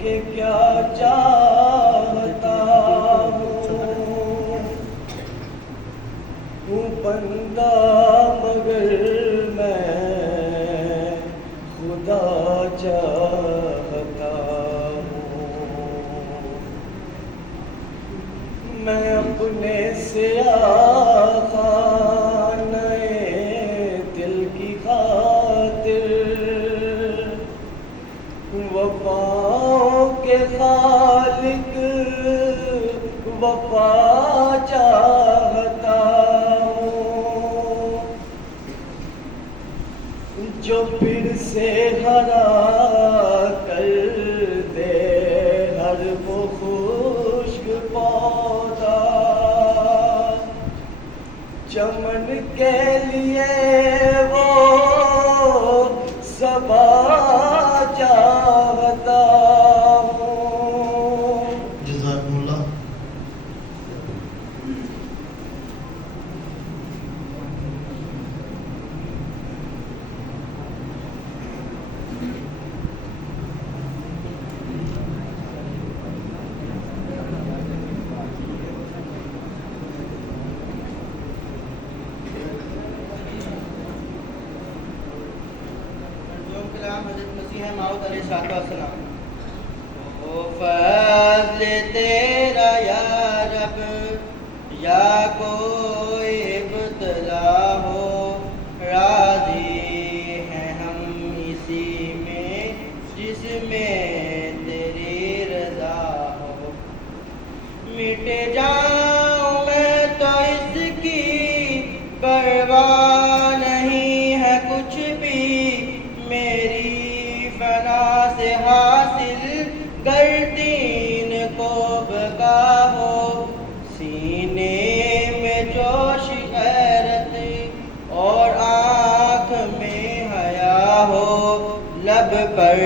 کہ کیا چاہتا ہوں بندہ مگر میں خدا چاہتا ہوں. میں اپنے سیاہ خانہ دل کی خاطر وفاؤں کے خالق وفا چاہتا ہوں. جو پھر سے ہرا کر دے ہر وہ خشک پودا چمن کے لیے وہ صبا چاہتا ہوں. جزاکم اللہ. حضرت مسیح موعود علیہ السلام. او فضل تیرا یا رب یا کوئی ابتلا ہو راضی ہیں ہم اسی میں جس میں تیری رضا ہو. مٹ جاؤں میں تو اس کی پرواہ نہیں ہے کچھ بھی میری فنا سے حاصل گر دین کو بقا ہو. سینے میں جوش غیرت اور آنکھ میں حیا ہو لب پر